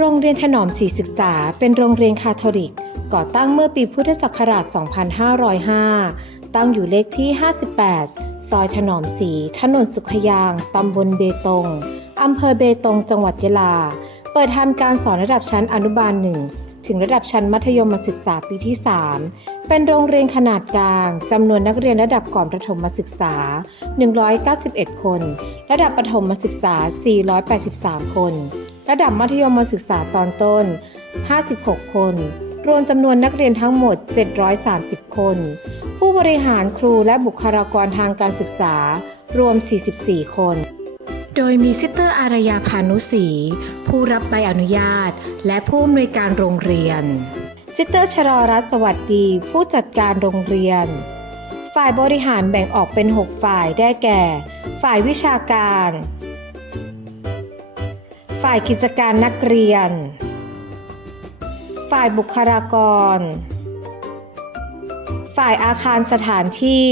โรงเรียนถนอมศรีศึกษา เป็นโรงเรียนคาทอลิก ก่อตั้งเมื่อปีพุทธศักราช 2505 ตั้งอยู่เลขที่ 58 ซอยถนอมศรีถนนสุขยาง ตำบลเบตง อำเภอเบตง จังหวัดยะลา เปิดทำการสอนระดับชั้นอนุบาลหนึ่งถึงระดับชั้นมัธยมศึกษาปีที่ 3 เป็นโรงเรียนขนาดกลาง จำนวนนักเรียนระดับก่อนประถมศึกษา 191 คน ระดับประถมศึกษา 483 คน ระดับมัธยมศึกษาตอนต้น 56 คน รวมจำนวนนักเรียนทั้งหมด 730 คน ผู้บริหารครูและบุคลากรทางการศึกษา รวม 44 คน โดยมีซิสเตอร์อารยาพานุศรีผู้รับใบอนุญาต และผู้อำนวยการโรงเรียน ซิสเตอร์ชรรัตน์สวัสดี ผู้จัดการโรงเรียน ฝ่ายบริหารแบ่งออกเป็น 6 ฝ่ายได้แก่ ฝ่ายวิชาการ ฝ่ายกิจการนักเรียน ฝ่ายบุคลากร ฝ่ายอาคารสถานที่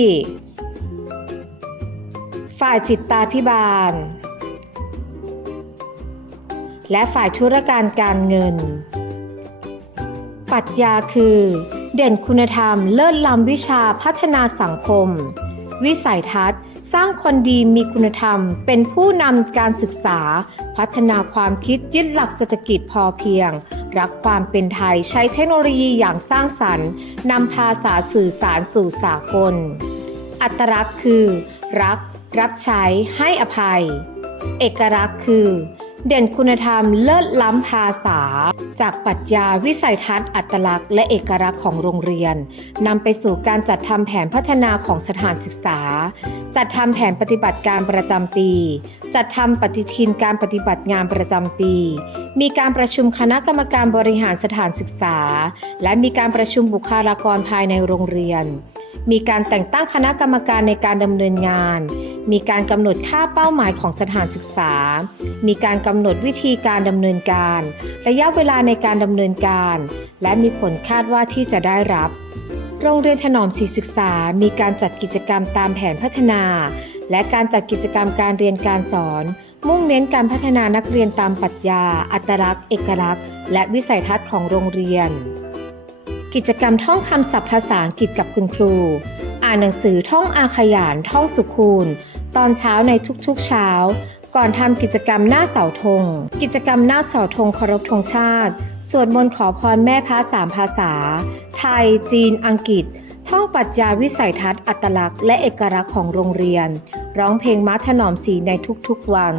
ฝ่ายจิตตาพิบาล และฝ่ายธุรการการเงินปรัชญาคือ เด่นคุณธรรมเลิศล้ำวิชาพัฒนาสังคม วิสัยทัศน์ ร้างคนดีมีคุณธรรม เป็นผู้นำการศึกษา พัฒนาความคิดยึดหลักเศรษฐกิจพอเพียง รักความเป็นไทยใช้เทคโนโลยีอย่างสร้างสรรค์นำภาษาสื่อสารสู่สากล อัตลักษณ์คือ รัก รับใช้ให้อภัย เอกลักษณ์คือ เด่นคุณธรรมเลิศล้ำภาษา จากปรัชญาวิสัยทัศน์อัตลักษณ์และเอกลักษณ์ของโรงเรียนนำไปสู่การจัดทำแผนพัฒนาของสถานศึกษา จัดทำแผนปฏิบัติการประจำปี จัดทำปฏิทินการปฏิบัติงานประจำปี มีการประชุมคณะกรรมการบริหารสถานศึกษา และมีการประชุมบุคลากรภายในโรงเรียนมีการแต่งตั้งคณะกรรมการในการดำเนินงาน มีการกำหนดค่าเป้าหมายของสถานศึกษา มีการกำำหนดวิธีการดำเนินการ ระยะเวลาในการดำเนินการ และมีผลคาดว่าที่จะได้รับ โรงเรียนถนอมศรีศึกษา มีการจัดกิจกรรมตามแผนพัฒนา และการจัดกิจกรรมการเรียนการสอน มุ่งเน้นการพัฒนานักเรียนตามปรัชญา อัตลักษณ์ เอกลักษณ์ และวิสัยทัศน์ของโรงเรียน กิจกรรมท่องคำศัพท์ภาษาอังกฤษกับคุณครู อ่านหนังสือท่องอาขยานท่องสุขูนตอนเช้าในทุกๆเช้า ก่อนทำกิจกรรมหน้าเสาธง กิจกรรมหน้าเสาธงเคารพธงชาติ สวดมนต์ขอพรแม่พระสามภาษา ไทย จีน อังกฤษ ท่องปรัชญาวิสัยทัศน์อัตลักษณ์และเอกลักษณ์ของโรงเรียน ร้องเพลงม้าถนอมสีในทุกๆวัน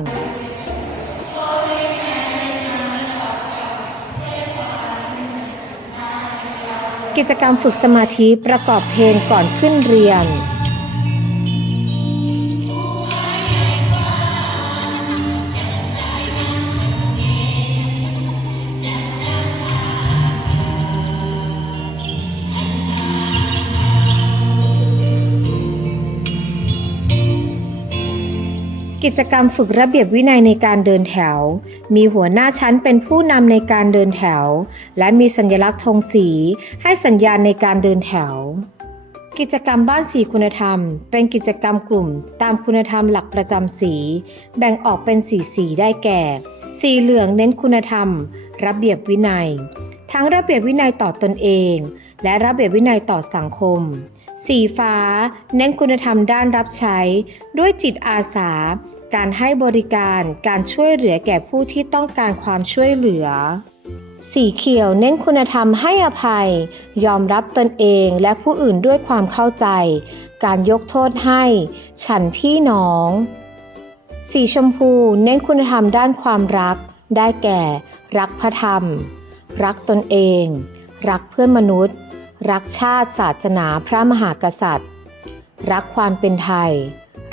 กิจกรรมฝึกสมาธิประกอบเพลงก่อนขึ้นเรียน กิจกรรมฝึกระเบียบวินัยในการเดินแถว มีหัวหน้าชั้นเป็นผู้นำในการเดินแถว และมีสัญลักษณ์ธงสี ให้สัญญาณในการเดินแถว กิจกรรมบ้านสีคุณธรรม เป็นกิจกรรมกลุ่ม ตามคุณธรรมหลักประจำสี แบ่งออกเป็นสีสีได้แก่ สีเหลืองเน้นคุณธรรม ระเบียบวินัย ทั้งระเบียบวินัยต่อตนเอง และระเบียบวินัยต่อสังคมสีฟ้า เน้นคุณธรรมด้านรับใช้ ด้วยจิตอาสา การให้บริการการช่วยเหลือแก่ผู้ที่ต้องการความช่วยเหลือ สีเขียวเน้นคุณธรรมให้อภัย ยอมรับตนเองและผู้อื่นด้วยความเข้าใจ การยกโทษให้ ฉันพี่น้อง สีชมพูเน้นคุณธรรมด้านความรัก ได้แก่ รักพระธรรม รักตนเอง รักเพื่อนมนุษย์ รักชาติศาสนาพระมหากษัตริย์ รักความเป็นไทย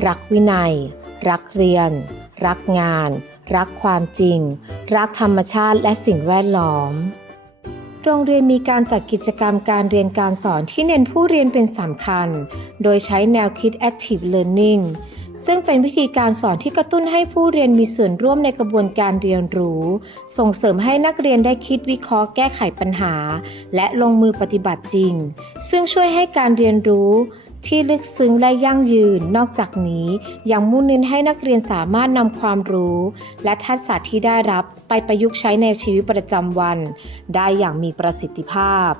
รักวินัย รักเรียน รักงาน รักความจริง รักธรรมชาติและสิ่งแวดล้อม โรงเรียนมีการจัดกิจกรรมการเรียนการสอนที่เน้นผู้เรียนเป็นสำคัญ โดยใช้แนวคิด Active Learning ซึ่งเป็นวิธีการสอนที่กระตุ้นให้ผู้เรียนมีส่วนร่วมในกระบวนการเรียนรู้ ส่งเสริมให้นักเรียนได้คิดวิเคราะห์แก้ไขปัญหา และลงมือปฏิบัติจริง ซึ่งช่วยให้การเรียนรู้ ที่ลึกซึ้งและยั่งยืน นอกจากนี้ยังมุ่งเน้นให้นักเรียนสามารถนำความรู้ และทักษะที่ได้รับไปประยุกต์ใช้ในชีวิตประจำวัน ได้อย่างมีประสิทธิภาพ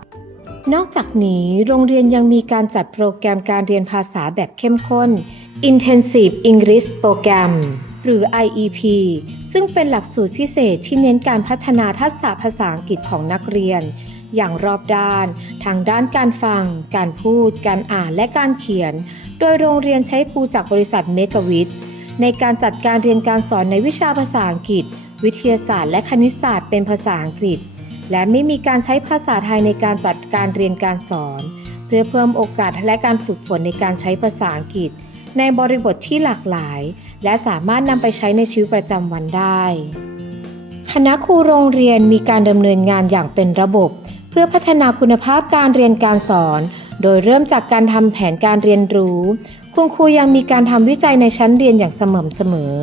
นอกจากนี้โรงเรียนยังมีการจัดโปรแกรมการเรียนภาษาแบบเข้มข้น Intensive English Program หรือ IEP ซึ่งเป็นหลักสูตรพิเศษที่เน้นการพัฒนาทักษะภาษาอังกฤษของนักเรียน อย่างรอบด้าน ทางด้านการฟัง การพูด การอ่านและการเขียน โดยโรงเรียนใช้ครูจากบริษัทเมกวิทในการจัดการเรียนการสอนในวิชาภาษาอังกฤษ วิทยาศาสตร์ และคณิตศาสตร์เป็นภาษาอังกฤษ และไม่มีการใช้ภาษาไทยในการจัดการเรียนการสอน เพื่อเพิ่มโอกาสและการฝึกฝนในการใช้ภาษาอังกฤษ ในบริบทที่หลากหลาย และสามารถนำไปใช้ในชีวิตประจำวันได้คณะครูโรงเรียนมีการดำเนินงานอย่างเป็นระบบ พื่อพัฒนาคุณภาพการเรียนการสอน โดยเริ่มจากการทำแผนการเรียนรู้ คุณครูยังมีการทำวิจัยในชั้นเรียนอย่างสม่ำเสมอ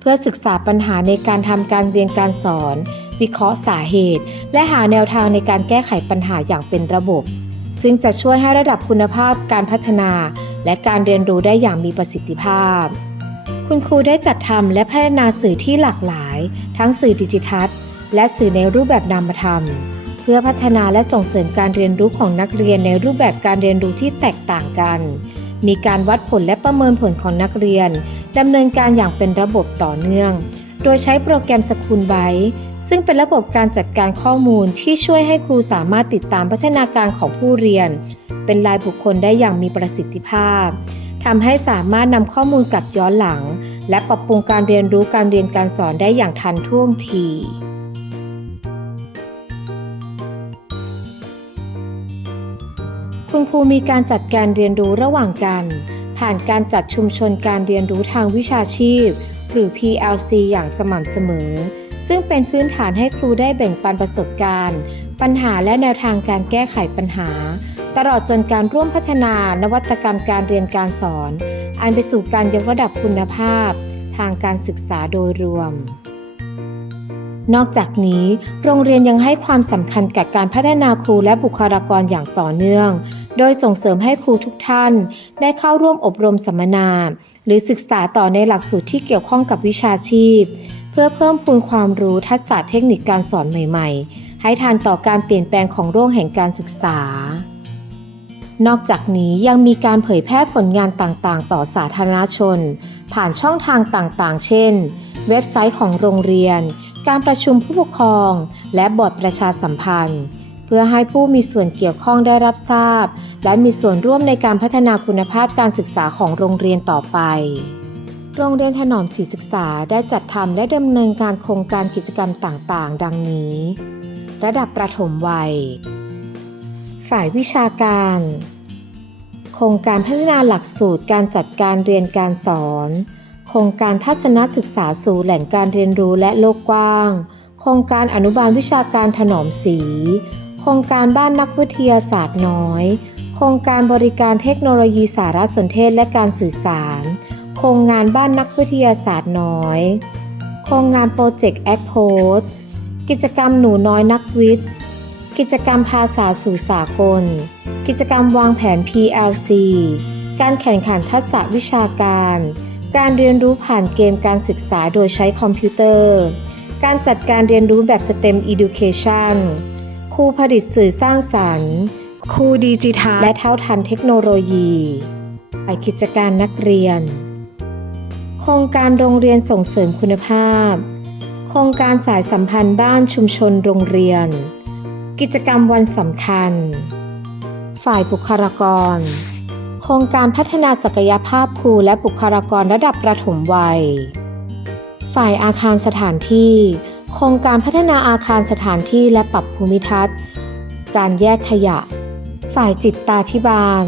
เพื่อศึกษาปัญหาในการทำการเรียนการสอน วิเคราะห์สาเหตุ และหาแนวทางในการแก้ไขปัญหาอย่างเป็นระบบ ซึ่งจะช่วยให้ระดับคุณภาพการพัฒนา และการเรียนรู้ได้อย่างมีประสิทธิภาพ คุณครูได้จัดทำและพัฒนาสื่อที่หลากหลาย ทั้งสื่อดิจิทัล และสื่อในรูปแบบนามธรรมเพื่อพัฒนาและส่งเสริมการเรียนรู้ของนักเรียนในรูปแบบการเรียนรู้ที่แตกต่างกัน มีการวัดผลและประเมินผลของนักเรียนดำเนินการอย่างเป็นระบบต่อเนื่อง โดยใช้โปรแกรมสกูลไบซึ่งเป็นระบบการจัดการข้อมูลที่ช่วยให้ครูสามารถติดตามพัฒนาการของผู้เรียน เป็นรายบุคคลได้อย่างมีประสิทธิภาพทำให้สามารถนำข้อมูลกลับย้อนหลัง และปรับปรุงการเรียนรู้การเรียนการสอนได้อย่างทันท่วงที คุณครูมีการจัดการเรียนรู้ระหว่างกัน ผ่านการจัดชุมชนการเรียนรู้ทางวิชาชีพ หรือ PLC อย่างสม่ำเสมอ ซึ่งเป็นพื้นฐานให้ครูได้แบ่งปันประสบการณ์ ปัญหาและแนวทางการแก้ไขปัญหา ตลอดจนการร่วมพัฒนานวัตกรรมการเรียนการสอน อันไปสู่การยกระดับคุณภาพ ทางการศึกษาโดยรวมนอกจากนี้ โรงเรียนยังให้ความสำคัญกับการพัฒนาครูและบุคลากรอย่างต่อเนื่อง โดยส่งเสริมให้ครูทุกท่าน ได้เข้าร่วมอบรมสัมมนา หรือศึกษาต่อในหลักสูตรที่เกี่ยวข้องกับวิชาชีพ เพื่อเพิ่มพูนความรู้ทักษะเทคนิคการสอนใหม่ ๆ ให้ทันต่อการเปลี่ยนแปลงของโลกแห่งการศึกษานอกจากนี้ยังมีการเผยแพร่ผลงานต่างๆ ต่อสาธารณชน ผ่านช่องทางต่างๆ เช่น เว็บไซต์ของโรงเรียน การประชุมผู้ปกครอง และบอร์ดประชาสัมพันธ์ เพื่อให้ผู้มีส่วนเกี่ยวข้องได้รับทราบ และมีส่วนร่วมในการพัฒนาคุณภาพการศึกษาของโรงเรียนต่อไป โรงเรียนถนอมศรีศึกษาได้จัดทำและดำเนินการโครงการกิจกรรมต่างๆ ดังนี้ ระดับประถมวัย ฝ่ายวิชาการ โครงการพัฒนาหลักสูตรการจัดการเรียนการสอน โครงการทัศนศึกษาสู่แหล่งการเรียนรู้และโลกกว้าง โครงการอนุบาลวิชาการถนอมสี ครงการบ้านนักวิทยาศาสตร์น้อย โครงการบริการเทคโนโลยีสารสนเทศและการสื่อสาร โครงงานบ้านนักวิทยาศาสตร์น้อย โครงงานโปรเจกต์แอคโพสกิจกรรมหนูน้อยนักวิทย์ กิจกรรมภาษาสู่สากล กิจกรรมวางแผน PLC การแข่งขันทักษะวิชาการ การเรียนรู้ผ่านเกมการศึกษาโดยใช้คอมพิวเตอร์ การจัดการเรียนรู้แบบ STEM Education รูผลิตสื่อสร้างสรรค์ ครูดิจิทัล และเท่าทันเทคโนโลยีฝ่ายกิจการนักเรียน โครงการโรงเรียนส่งเสริมคุณภาพ โครงการสายสัมพันธ์บ้านชุมชนโรงเรียน กิจกรรมวันสำคัญ ฝ่ายบุคลากร โครงการพัฒนาศักยภาพครูและบุคลากรระดับประถมวัย ฝ่ายอาคารสถานที่ โครงการพัฒนาอาคารสถานที่และปรับภูมิทัศน์ การแยกขยะ ฝ่ายจิตตาพิบาล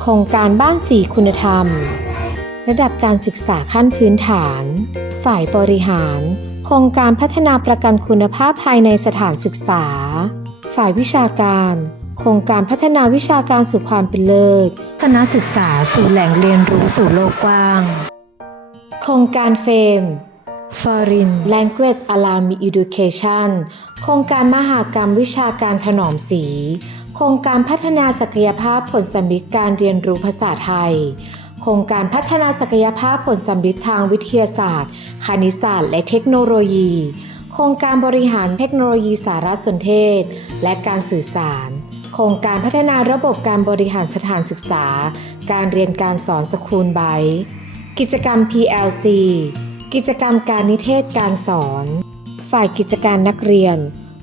โครงการบ้านสีคุณธรรม ระดับการศึกษาขั้นพื้นฐาน ฝ่ายบริหาร โครงการพัฒนาประกันคุณภาพภายในสถานศึกษา ฝ่ายวิชาการ โครงการพัฒนาวิชาการสู่ความเป็นเลิศคณะศึกษาสู่แหล่งเรียนรู้สู่โลกกว้าง โครงการเฟรม Foreign Language Alumni Education โครงการมหากรรมวิชาการถนอมสี โครงการพัฒนาศักยภาพผลสัมฤทธิ์การเรียนรู้ภาษาไทย โครงการพัฒนาศักยภาพผลสัมฤทธิ์ทางวิทยาศาสตร์ คณิตศาสตร์ และเทคโนโลยี โครงการบริหารเทคโนโลยีสารสนเทศ และการสื่อสาร โครงการพัฒนาระบบการบริหารสถานศึกษา การเรียนการสอนสคูลไบต์กิจกรรม PLC กิจกรรมการนิเทศการสอน ฝ่ายกิจการนักเรียน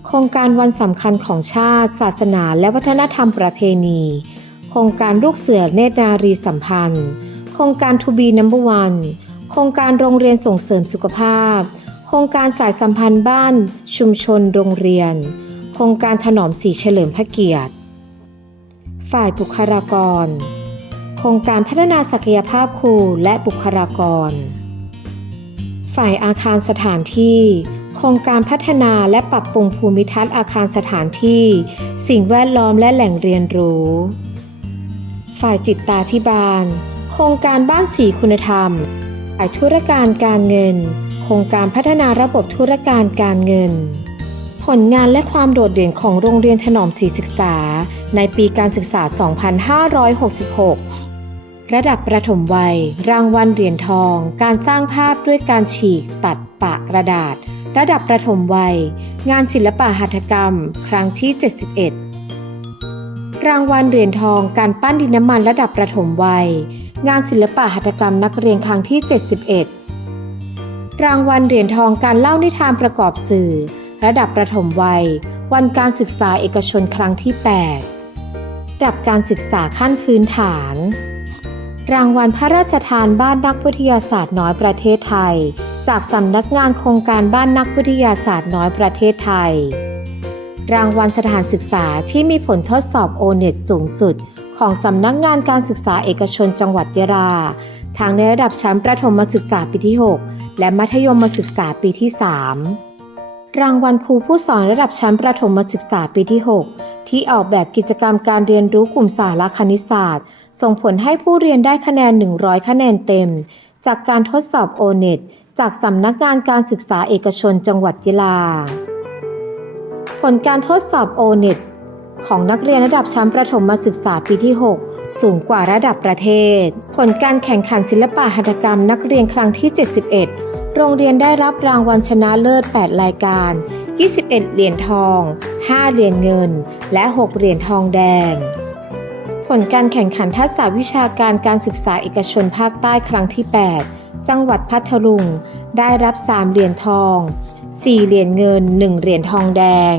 โครงการวันสำคัญของชาติ ศาสนา และวัฒนธรรมประเพณี โครงการลูกเสือเนตรนารีสัมพันธ์ โครงการทูบีนัมเบอร์วัน โครงการโรงเรียนส่งเสริมสุขภาพ โครงการสายสัมพันธ์บ้าน ชุมชนโรงเรียน โครงการถนอมสีเฉลิมพระเกียรติ ฝ่ายบุคลากร โครงการพัฒนาศักยภาพครูและบุคลากร ฝ่ายอาคารสถานที่ โครงการพัฒนาและปรับปรุงภูมิทัศน์อาคารสถานที่ สิ่งแวดล้อมและแหล่งเรียนรู้ ฝ่ายจิตตาพิบาล โครงการบ้านสีคุณธรรม ฝ่ายธุรการการเงิน โครงการพัฒนาระบบธุรการการเงิน ผลงานและความโดดเด่นของโรงเรียนถนอมศรีศึกษา ในปีการศึกษา 2566 ระดับประถมวัย รางวัลเหรียญทอง การสร้างภาพด้วยการฉีกตัดปะกระดาษ ระดับประถมวัย งานศิลปะหัตถกรรม ครั้งที่ 71 รางวัลเหรียญทอง การปั้นดินน้ำมันระดับประถมวัย งานศิลปะหัตถกรรมนักเรียนครั้งที่ 71 รางวัลเหรียญทองการเล่านิทานประกอบสื่อ ระดับประถมวัย วันการศึกษาเอกชนครั้งที่ 8 ระดับการศึกษาขั้นพื้นฐาน รางวัลพระราชทานบ้านนักวิทยาศาสตร์น้อยประเทศไทย จากสำนักงานโครงการบ้านนักวิทยาศาสตร์น้อยประเทศไทย รางวัลสถานศึกษาที่มีผลทดสอบโอเน็ตสูงสุด ของสำนักงานการศึกษาเอกชนจังหวัดยะลาทั้งในระดับชั้นประถมศึกษาปีที่ 6 และมัธยมศึกษาปีที่ 3 รางวัลครูผู้สอนระดับชั้นประถมศึกษาปีที่ 6 ที่ออกแบบกิจกรรมการเรียนรู้กลุ่มสาระคณิตศาสตร์ ส่งผลให้ผู้เรียนได้คะแนน 100 คะแนนเต็ม จากการทดสอบโอเน็ตจากสำนักงานการศึกษาเอกชนจังหวัดยะลา ผลการทดสอบโอเน็ตของนักเรียนระดับชั้นประถมศึกษาปีที่ 6 สูงกว่าระดับประเทศ ผลการแข่งขันศิลปะหัตถกรรมนักเรียนครั้งที่ 71 โรงเรียนได้รับรางวัลชนะเลิศ 8 รายการ 21 เหรียญทอง 5 เหรียญเงิน และ 6 เหรียญทองแดง ลการแข่งขันทักษะวิชาการการศึกษาเอกชนภาคใต้ครั้งที่ 8 จังหวัดพัทลุง ได้รับ 3 เหรียญทอง 4 เหรียญเงิน 1 เหรียญทองแดง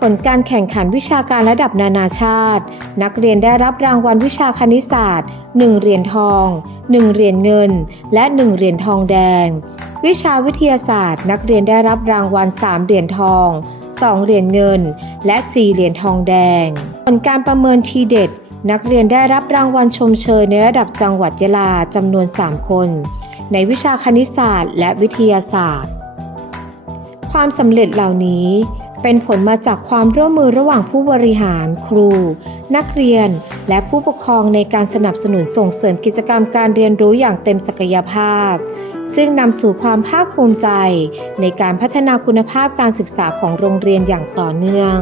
ผลการแข่งขันวิชาการระดับนานาชาติ นักเรียนได้รับรางวัลวิชาคณิตศาสตร์ 1 เหรียญทอง 1 เหรียญเงิน และ 1 เหรียญทองแดง วิชาวิทยาศาสตร์ นักเรียนได้รับรางวัล 3 เหรียญทอง 2 เหรียญเงิน และ 4 เหรียญทองแดง ผลการประเมินทีเด็ด นักเรียนได้รับรางวัลชมเชยในระดับจังหวัดยะลาจำนวน 3 คน ในวิชาคณิตศาสตร์ และวิทยาศาสตร์ ความสำเร็จเหล่านี้เป็นผลมาจากความร่วมมือระหว่างผู้บริหาร ครู นักเรียน และผู้ปกครองในการสนับสนุนส่งเสริมกิจกรรมการเรียนรู้อย่างเต็มศักยภาพ ซึ่งนำสู่ความภาคภูมิใจ ในการพัฒนาคุณภาพการศึกษาของโรงเรียนอย่างต่อเนื่อง